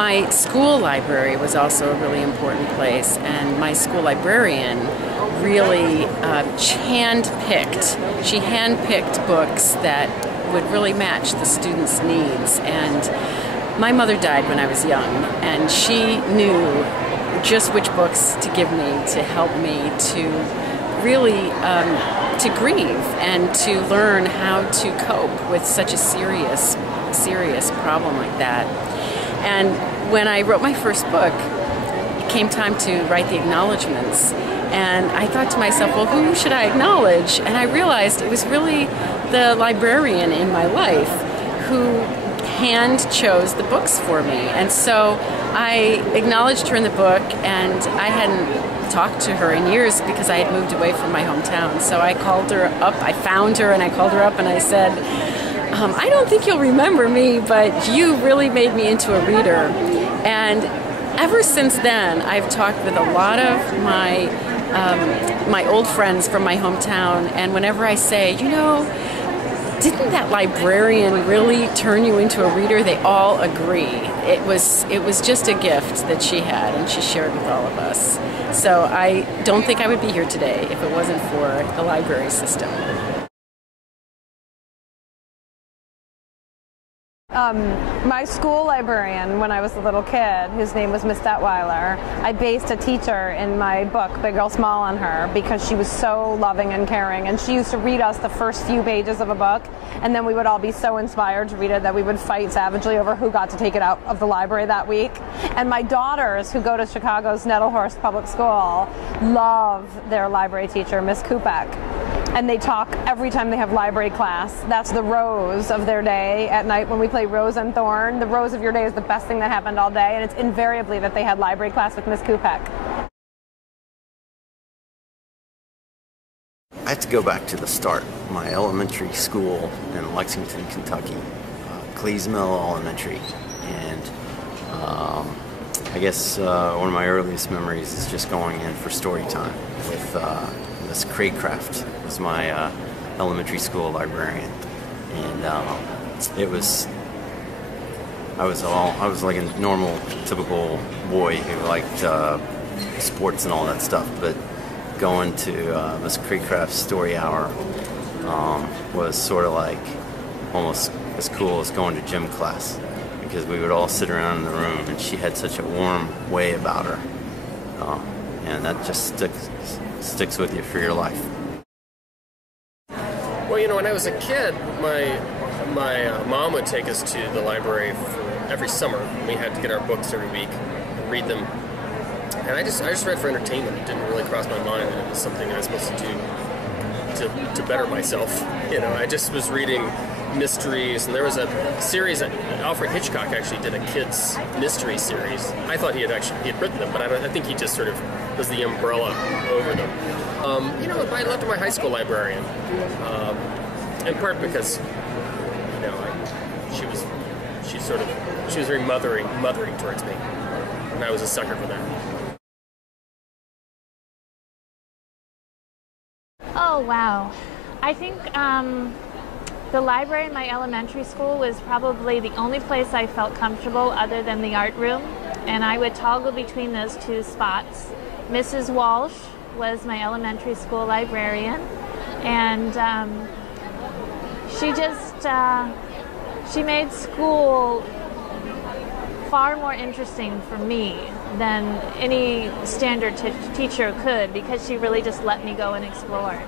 My school library was also a really important place, and my school librarian really handpicked. She handpicked books that would really match the students' needs. And my mother died when I was young, and she knew just which books to give me to help me to really to grieve and to learn how to cope with such a serious problem like that. And when I wrote my first book, it came time to write the acknowledgments. And I thought to myself, well, who should I acknowledge? And I realized it was really the librarian in my life who hand chose the books for me. And so I acknowledged her in the book, and I hadn't talked to her in years because I had moved away from my hometown. So I called her up, I found her, and I called her up and I said, I don't think you'll remember me, but you really made me into a reader. And ever since then, I've talked with a lot of my old friends from my hometown, and whenever I say, you know, didn't that librarian really turn you into a reader? They all agree. It was just a gift that she had, and she shared with all of us. So I don't think I would be here today if it wasn't for the library system. My school librarian, when I was a little kid, whose name was Miss Detweiler, I based a teacher in my book, Big Girl Small, on her because she was so loving and caring, and she used to read us the first few pages of a book, and then we would all be so inspired to read it that we would fight savagely over who got to take it out of the library that week. And my daughters, who go to Chicago's Nettlehurst Public School, love their library teacher, Miss Kupek. And they talk every time they have library class. That's the rose of their day at night when we play Rose and Thorn. The rose of your day is the best thing that happened all day, and it's invariably that they had library class with Miss Kupek. I have to go back to the start. My elementary school in Lexington, Kentucky, Clees Mill Elementary, and I guess one of my earliest memories is just going in for story time with Miss Craycraft. Was my elementary school librarian, and I was like a normal, typical boy who liked sports and all that stuff, but going to Miss Craycraft's story hour was sort of like almost as cool as going to gym class, because we would all sit around in the room, and she had such a warm way about her, and that just sticks with you for your life. Well, you know, when I was a kid, my mom would take us to the library every summer. We had to get our books every week and read them. And I just read for entertainment. It didn't really cross my mind that it was something I was supposed to do to better myself. You know, I just was reading mysteries, and there was a series that Alfred Hitchcock actually did, a kids mystery series. I thought he had written them, but I think he just sort of was the umbrella over them. You know, I left my high school librarian, in part because, you know, she was very mothering towards me, and I was a sucker for that. Oh wow, I think the library in my elementary school was probably the only place I felt comfortable other than the art room, and I would toggle between those two spots. Mrs. Walsh was my elementary school librarian, and she made school far more interesting for me than any standard teacher could, because she really just let me go and explore.